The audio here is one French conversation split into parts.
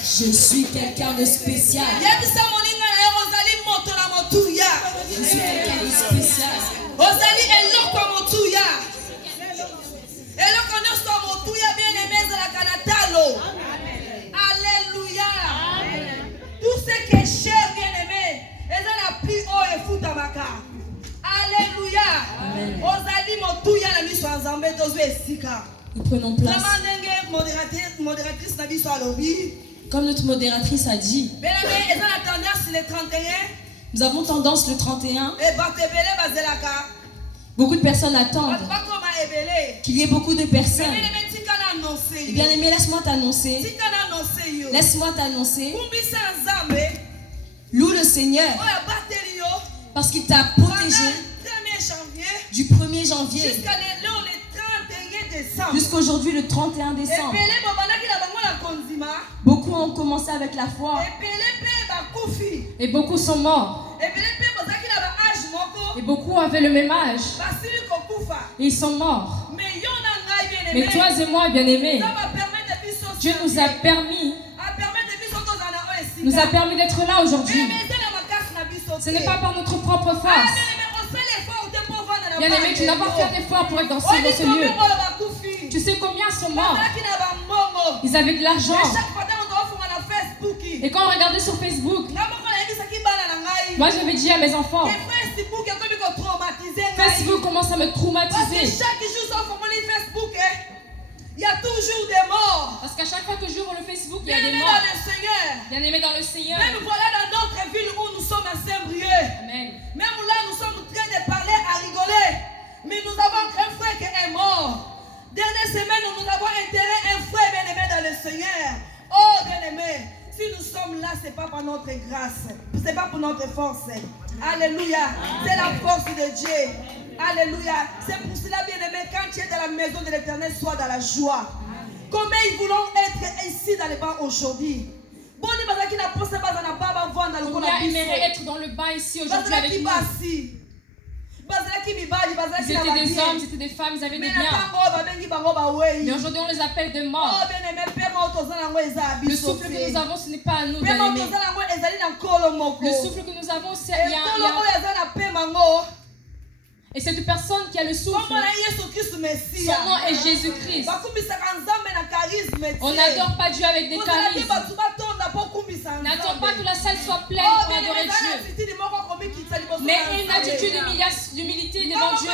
Je suis quelqu'un de spécial. Je suis quelqu'un de spécial. Alléluia. Tout ce qui est cher, bien aimé, et ça n'a plus haut et fout à ma carte. Alléluia. Nous prenons place. Comme notre modératrice a dit, nous avons tendance le 31. Beaucoup de personnes attendent qu'il y ait beaucoup de personnes. Bien aimé, laisse-moi t'annoncer. Laisse-moi t'annoncer. Loue le Seigneur parce qu'il t'a protégé du 1er janvier jusqu'aujourd'hui le 31 décembre. Beaucoup ont commencé avec la foi et beaucoup sont morts. Et beaucoup avaient le même âge et ils sont morts. Mais toi et moi, bien-aimés, Dieu nous a permis d'être là aujourd'hui. Ce n'est pas par notre propre force. Bien-aimé, tu n'as pas fait d'effort pour être dans ce lieu. Tu sais combien sont morts? Ils avaient de l'argent. Et quand on regardait sur Facebook, moi j'avais dit à mes enfants, Facebook commence à me traumatiser. Il y a toujours des morts. Parce qu'à chaque fois que j'ouvre le Facebook, il y a des morts. Bien aimé dans le Seigneur. Même voilà dans notre ville où nous sommes à Saint-Brieuc. Amen. Même là, nous sommes en train de parler, à rigoler. Mais nous avons un frère qui est mort. Dernière semaine, nous avons enterré un frère bien-aimé dans le Seigneur. Oh, bien-aimé, si nous sommes là, ce n'est pas par notre grâce. Ce n'est pas pour notre force. Alléluia. C'est la force de Dieu. Alléluia. C'est pour cela, bien-aimé, quand tu es dans la maison de l'Éternel, sois dans la joie. Comment ils voulons être ici dans les bancs aujourd'hui? Combien aimerait être dans le bain ici aujourd'hui avec nous? Ils étaient des hommes, ils étaient des femmes, ils avaient des biens. Mais aujourd'hui on les appelle des morts. Le souffle que nous avons, ce n'est pas à nous, bien-aimés. Le souffle que nous avons, c'est et cette personne qui a le souffle, son nom est Jésus-Christ. On n'adore pas Dieu avec des charismes. N'attends pas que la salle soit pleine pour adorer Dieu. Mais une attitude d'humilité devant Dieu.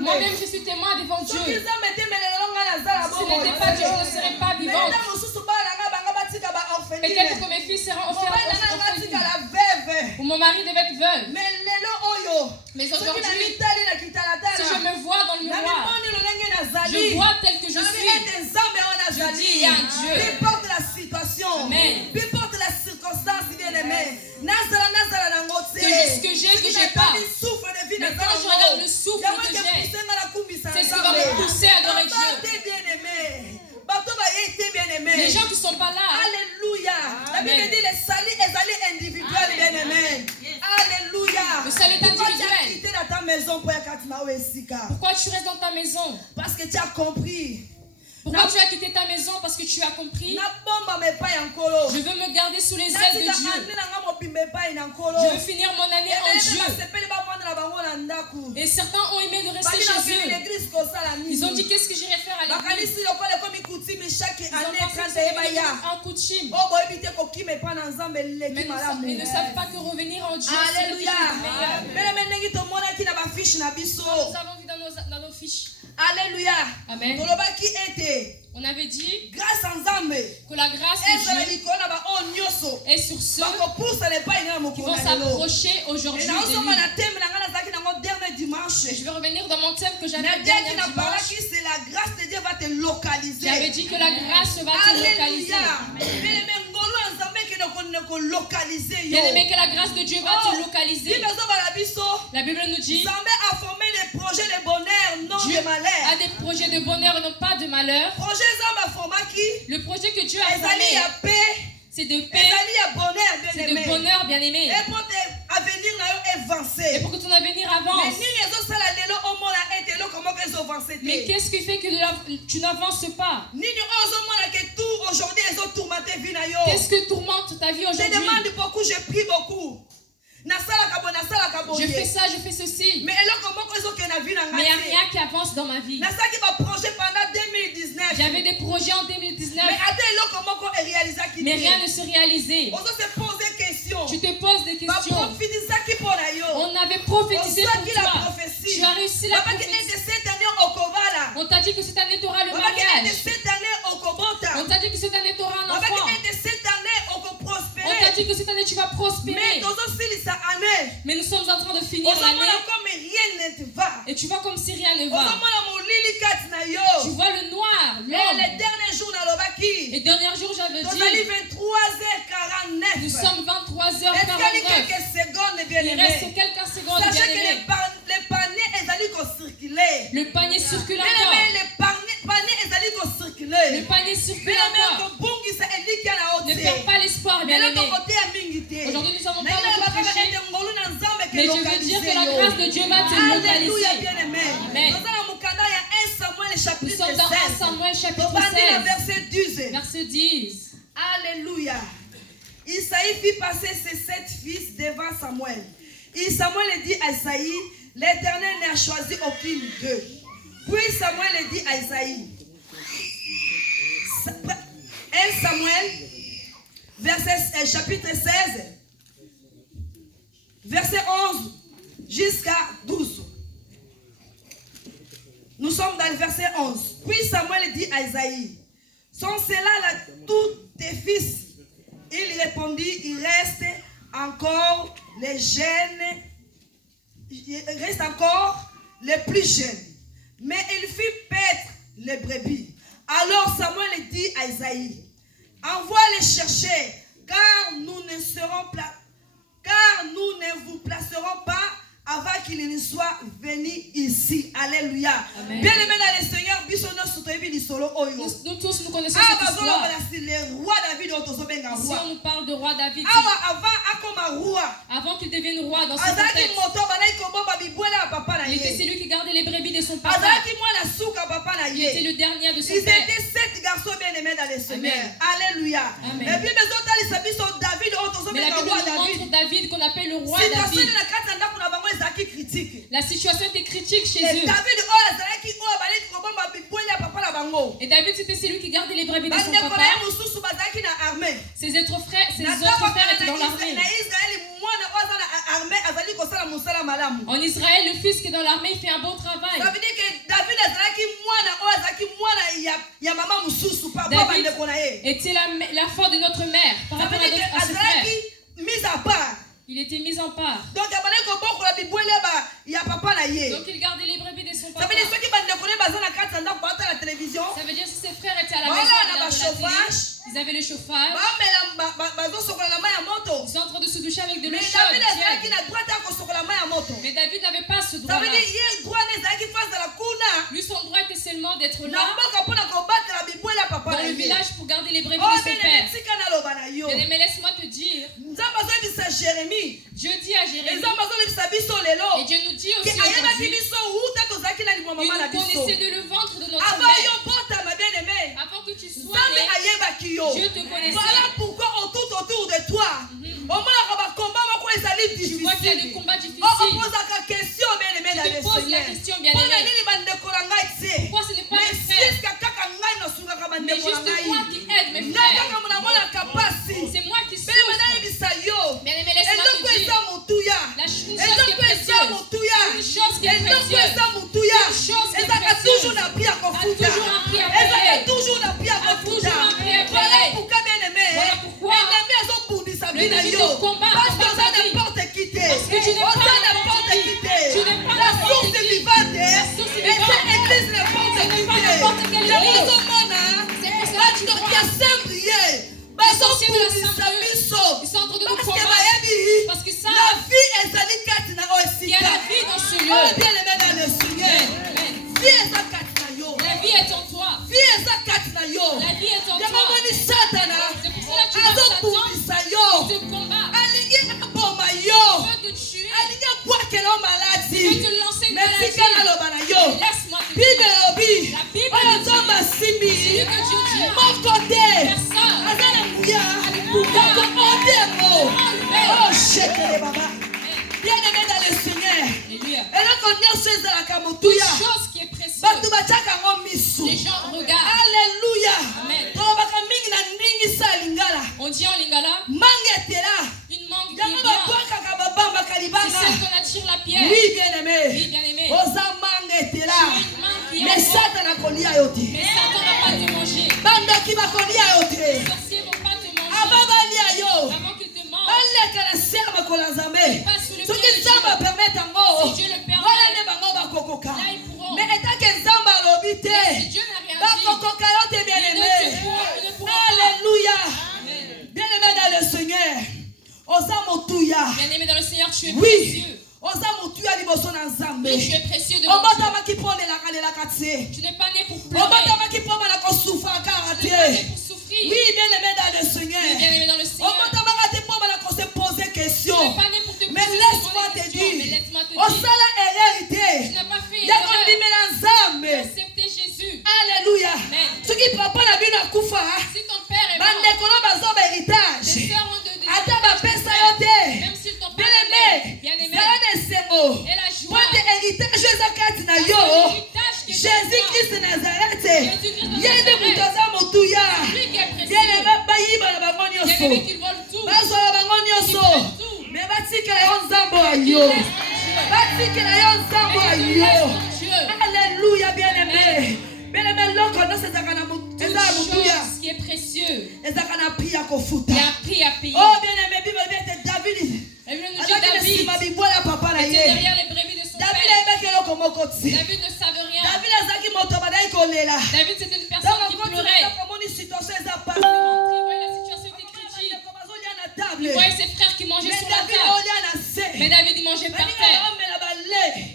Moi-même, je suis témoin devant Dieu. Si ce n'était pas Dieu, je ne serais pas vivante. Peut-être que mes filles seront offertes ou mon mari devait être veuve. Mais aujourd'hui, si je me vois dans le miroir, je vois tel que je suis. Je dis, il y a un Dieu. Peu importe la situation, peu importe la circonstance, bien-aimé, que j'ai pas. Mais quand je regarde le souffle que j'ai, c'est ce qui va me pousser à adorer Dieu. Les gens qui ne sont pas là. Alléluia. La Bible dit les salis et salis individuels, bien-aimés. Alléluia. Le salut est individuel. Pourquoi tu restes dans ta maison? Parce que tu as compris. Pourquoi tu as quitté ta maison? Parce que tu as compris. Je veux me garder sous les ailes de Dieu. Je veux finir mon année en Dieu. Et certains ont aimé de rester chez eux. Ils ont dit qu'est-ce que j'irai faire à l'église. Ils ont pensé que c'était un coup de chim. Mais ils ne savent pas que revenir en Dieu, c'est quelque chose de meilleur. Nous avons vu dans nos fiches. Alléluia. Amen. On avait dit grâce que la grâce de Dieu est sur ceux qui vont s'approcher aujourd'hui de lui. Je vais revenir dans mon thème que j'avais le dernier dimanche. C'est la grâce de Dieu va te localiser. J'avais dit que la grâce va te localiser. Bien-aimé, que la grâce de Dieu va te localiser. La Bible nous dit Dieu a formé des projets de bonheur, non de malheur. A des projets de bonheur et non pas de malheur. Le projet que Dieu a formé, c'est de paix, c'est de bonheur, bien-aimé. Et pour que ton avenir avance. Mais qu'est-ce qui fait que tu n'avances pas? Qu'est-ce que tourmente ta vie aujourd'hui? Je demande beaucoup, je prie beaucoup. Je fais ça, je fais ceci. Mais il n'y a rien qui avance dans ma vie. J'avais des projets en 2019. Mais rien ne se réalisait. Tu te poses des questions. On avait prophétisé pour toi. Tu as réussi la prophétie. On t'a dit que cette année tu auras le mariage. On t'a dit que cette année tu auras un enfant. On t'a dit que cette année tu vas prospérer. Mais nous sommes en train de finir l'année. Et tu vois comme si rien ne va. Tu vois le noir, l'ombre. Et dernier jour j'avais dit, nous sommes 23h49. Il reste quelques secondes, bien aimé. Le panier circule encore. Le panier circule encore. Ne perds pas l'espoir, bien aimé. Aujourd'hui nous avons pas beaucoup prêché. Mais je veux dire que la grâce de Dieu va te localiser. Amen. Nous sommes dans 1 Samuel chapitre 16. Verset 10. Alléluia. Isaïe fit passer ses 7 fils devant Samuel. Et Samuel dit à Isaïe, l'Éternel n'a choisi aucun d'eux. Puis Samuel dit à Isaïe, 1 Samuel, chapitre 16, verset 11 jusqu'à 12. Nous sommes dans le verset 11. Puis Samuel dit à Isaïe, sont ceux-là tous tes fils? Il répondit, il reste encore les jeunes, il reste encore les plus jeunes. Mais il fit paître les brebis. Alors Samuel dit à Isaïe, envoie les chercher, car nous ne vous placerons pas avant qu'il ne soit venu ici. Alléluia. Bien aimé dans le Seigneur, nous tous nous connaissons cette histoire. Si on nous parle de roi David, avant qu'il devienne roi dans ce contexte, il était celui qui gardait les brebis de son papa. Il était le dernier de son père. Ils étaient 7 garçons bien aimés dans le Seigneur. Alléluia. Mais la Bible nous montre David qu'on appelle le roi David. La situation était critique chez eux. Et David c'était celui qui gardait les brebis de son papa. Ses autres frères étaient dans l'armée. En Israël, le fils qui est dans l'armée, il fait un bon travail. David était la foi de notre mère par rapport à ses frères. Il était mis en part. Donc il gardait les brebis de son papa. Ça veut dire si ses frères étaient à la maison, ils avaient le chauffage. Ils sont en train de se doucher avec de l'eau chaude. Mais David n'avait pas ce droit-là. Lui, son droit était seulement d'être là dans le village pour garder les brebis de son père. Mais laisse-moi te dire, Dieu dit à Jérémie, et Dieu nous dit aussi aujourd'hui, il nous connaissait de le ventre de notre mère. Avant que tu sois né, Dieu te connaissait. Voilà pourquoi tout autour de toi, tu vois qu'il y a des combats difficiles. Tu te poses la question, bien aimé. Pourquoi ce n'est pas mes frères, mais juste moi qui aide mes frères? C'est moi qui souffre. Bien aimé, laisse-moi te dire, la chose qui est précieuse, une chose qui est précieuse, a toujours un prix à payer. Voilà pourquoi l'ennemi te combat parce que tu n'es pas n'importe qui. Tu n'es pas n'importe qui. La source vivante, et cette église n'est pas n'importe quelle église. C'est pour cela que tu dois prier. Ils sont en train de nous combattre parce qu'ils savent qu'il y a la vie dans ce lieu. La vie est en toi. La vie est en toi. C'est pour cela que tu vas Satan te combat. Il veut te tuer. Il veut te lancer une maladie. Laisse-moi te dire. La Bible dit, celui que Dieu dit, Bien-aimé dans le Seigneur. Alléluia. Toute chose qui est précieuse. Les gens regardent. Alléluia. Amen. On dit en lingala, une mangue qui est bien. C'est celle qu'on attire la pierre. Oui, bien-aimé. Oui, bien-aimé. Tu as une mangue qui est là. Mais Satan n'a pas de manger. Mais Satan n'a pas de manger. Les sorciers vont pas te manger. Avant qu'ils te mangent. Pas sous le Ce pied qui de Dieu. me permet Si Dieu le permet, là ils pourront. mais Si Dieu n'a rien dit, bien-aimé. ils ne pourront pas. Alléluia. Amen. Bien-aimé dans le Seigneur. Bien-aimé dans le Seigneur, tu es Oui. précieux. Oui, tu Tu es précieux devant Dieu. Tu n'es pas né pour pleurer. Tu n'es pas né pour souffrir. Oui, bien-aimé dans le Seigneur. Oui, bien-aimé dans le Seigneur. Tu n'es pas né pour te poser Mais laisse-moi te dire. Tu Tu n'as n'as pas fait dire. accepter Jésus. Alléluia. Amen. Ce qui prend pas la vie à Koufa. Si ton père est mort, tes sœurs ont de même s'ils t'ont pas donné, bien-aimé, et la joie, Jésus-Christ de Nazareth. Jésus-Christ de Nazareth. Lui qui est précieux. Bien-aimé qu'ils volent tout. Qu'ils prennent tout. Mais batikela yo nzambo Qu'ils ayo. laissent ton Dieu. Batikela yo nzambo Mais qu'ils ayo. laissent ton Dieu. Alléluia, bien-aimé. Bien-aimé, loko no se zakana Toute eza mutuya. chose qui est précieux, Eza kana pia kofuta. il y a prix à payer. Oh, bien-aimé, Bible dit David. La Bible nous dit Azaki David sima bibola papa na était ye. derrière les brebis de son David père. ayebaki eloko moko ti. David ne savait rien. David azaki moto badai kolela. David c'était une personne qui pleurait. Komoni situation eza pa. Il voyait la situation était critique. Il voyait ses frères qui mangeaient Mais sur la David table. olia na se. Mais David il mangeait par terre.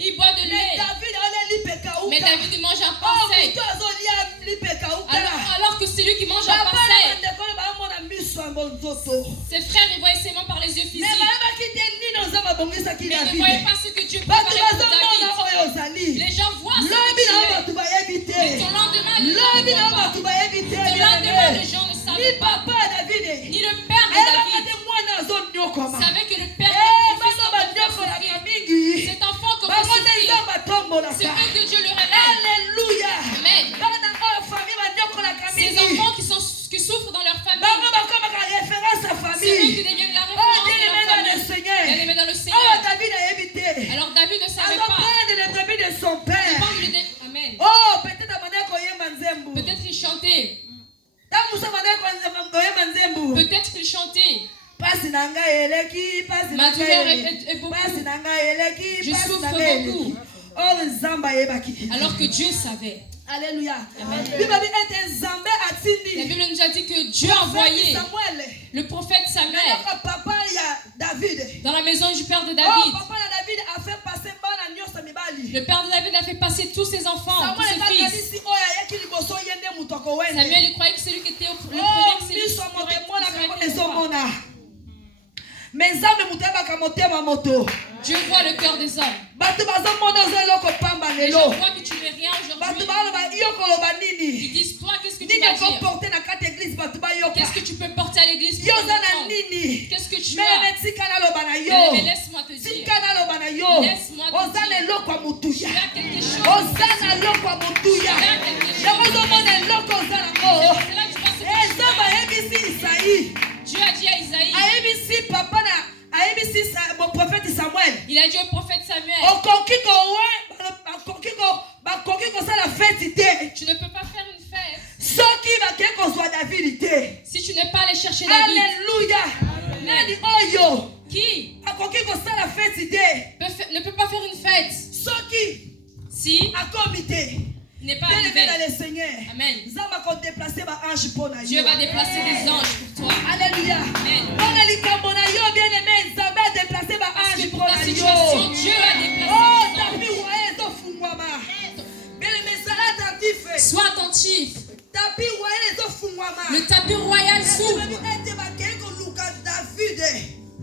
Il boit de Mais lait. David olia lipeka uka. Mais David il mange un pain Oh, sec. mutu azolia lipeka uka. Alors que c'est lui qui mange un pain Papa na sec. bandeko oyo baomona miso ya bonzoto. Ses frères ils voyaient seulement par les yeux Mais physiques. bayebaki te nini oza babongisaki Mais ils ne David. voyaient pas ce que Dieu Bato préparait pour bazomona David. oyo ozali. Les gens voient ce Lobi que na tu es. bato bayebi Mais te. ton lendemain, les gens Lobi ne na voient pas. bato bayebi te. Ton lendemain, les gens ne Ni savaient pas. papa ya David. Ni le père de ayebaka David te mwana azonyokoma. savait que le père de Bana fils banyokolaka mingi. cet enfant comme Bango nde eza souffrir. batombolaka. C'est eux que Dieu leur élève. Alléluia. Amen. Bana oyo famille banyokolaka Ces mingi. enfants qui souffrent dans leur famille, Bango bakomaka référence à c'est eux qui famille. deviennent la Oh, référence bien de aimé leur dans le famille. Seigneur. Bien aimé dans le Oh, Seigneur. David ayebi te. Alors David ne savait pas. Azoprendre les brebis de son père. Amen. Oh, peut-être abandonné koyemba nzembo. Peut-être qu'il chantait. Tamusa abandonné koyemba nzembo. Peut-être qu'il chantait. Pasi na ngai eleki, pasi Ma na douleur ngai est eleki. beaucoup. Pasi na ngai eleki, Je pasi souffre na ngai beaucoup. eleki. Oh, nzamba yebaki. Alors que Dieu savait. Alléluia. Amen. Bible dit ete nzambe La atindi. Bible nous a dit que Dieu a envoyé Samuel. le prophète Samuel Notre papa ya David. dans la maison du père de Oh, David. papa ya David a fait passer bana nyosa mibali. Le père de David a fait passer tous ses enfants, tous Samuel ses ka fils. kanisi oya yeki liboso yende mutoko wende. Samuel il croyait que c'est lui qui était le Oh, premier, c'est lui qui miso moto serait mwana le kako premier. ezomona. Mais nzambe mutu yebaka motema moto. Dieu voit le cœur des hommes. Bato bazomona oza eloko pamba Les gens lelo. voient que tu n'es rien Bato aujourd'hui. baloba yo koloba Ils nini. disent, toi, qu'est-ce que tu Nini vas dire? akoporte na kati église bato bayoka. Qu'est-ce que tu peux porter à l'église Yo pour oza ton na enfant? nini. Qu'est-ce que tu Mais as? tika naloba na Mais yo. laisse-moi te dire. Tika naloba na yo. Laisse-moi te Oza dire. na eloko ya motuya. Tu as quelque chose. Oza na eloko ya motuya. Tu as quelque chose. Yango ozomona eloko oza nango. C'est là que tu vois ce que tu Nzambe as. ayebisi Isaïe. Dieu a dit à Isaïe, Ayebisi papa na ayebisi mon prophète Samuel. il a dit au prophète Samuel, Okoki kosala fete te. tu ne peux pas faire une fête Soki bakei kozwa David te. si tu n'es pas allé chercher David. Alléluia. Nani oyo Qui akoki kosala fete te. ne peut pas faire une fête Soki si akomi te. il n'est pas Bien arrivé? aimé dans le Seigneur. Amen. Nzambe akodéplace baange mpo na Dieu yo. va déplacer des anges pour toi. Alléluia. Amen. Mpona likambo na yo bien aimé Nzambe adéplace Parce baange que mpo pour ta na situation, yo. Dieu a déplacé Oh, des anges. tapi waye ezofungwama. Bien aimé zala attentif. Sois attentif. Tapi waye ezofungwama. Le tapis royal s'ouvre. Ete bakei koluka David.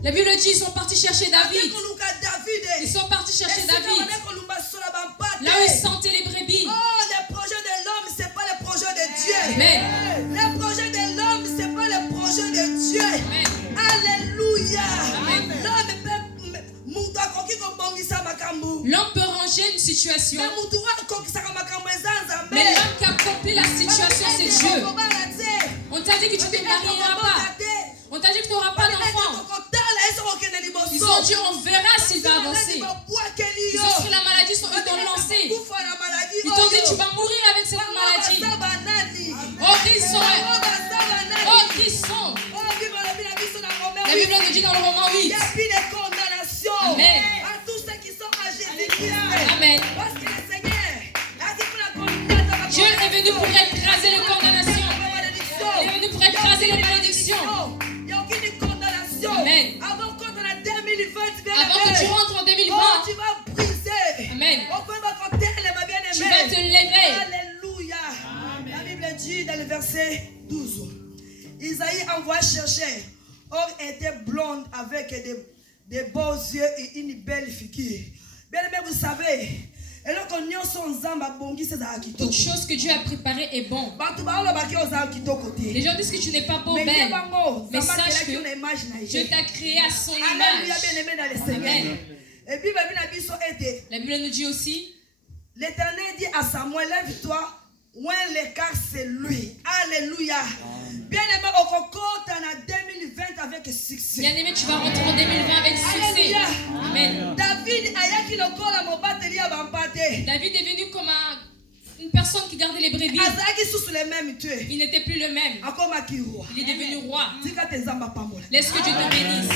La Bible dit ils sont partis chercher David. Bakei koluka David. Ils sont partis chercher Esika David. bane kolumba sola bampate. Là où ils sentaient les brebis. Oh, les projets de l'homme, c'est pas les projets de Dieu. Amen. Les projets de l'homme, c'est pas les projets de Dieu. Amen. Alléluia. Amen. L'homme peut L'homme peut ranger une situation. Mais l'homme qui accomplit la situation, c'est Dieu. On t'a dit que tu ne te marieras pas. On t'a dit que tu n'auras pas d'enfant. Ils ont dit on verra s'il va avancer. Ils ont pris la maladie, ils t'ont lancé. Ils t'ont dit tu vas mourir avec cette maladie. Oh qui sont? Oh qui sont? La Bible nous dit dans le Romain 8. Amen. À tous ceux qui sont à Jésus-Christ. Amen. Parce que le Seigneur a dit pour la Dieu est venu pour écraser les condamnations. Il est venu pour écraser les malédictions. Il n'y a aucune condamnation. Amen. Avant qu'on en a 2020, avant que tu rentres en 2020, tu vas briser. Amen. On peut ma terre, ma bien-aimée. Tu vas te lever. Alléluia. La Bible dit dans le verset 12. Isaïe envoie chercher. Or était blonde avec des beaux yeux et une belle figure. Bien aimé, vous savez, toute chose que Dieu a préparée est bon. Les gens disent que tu n'es pas beau, belle. Mais sache que Dieu t'a créé à son image. Amen. La Bible nous dit aussi, l'Éternel dit à Samuel, lève-toi, où l'écart c'est lui. Alléluia. Bien-aimé, au cocotte en 2020 avec succès. Bien-aimé, tu vas rentrer en 2020 avec succès. Amen. David est venu comme une personne qui gardait les brebis. Il n'était plus le même. Il est devenu roi. Laisse que Dieu te bénisse.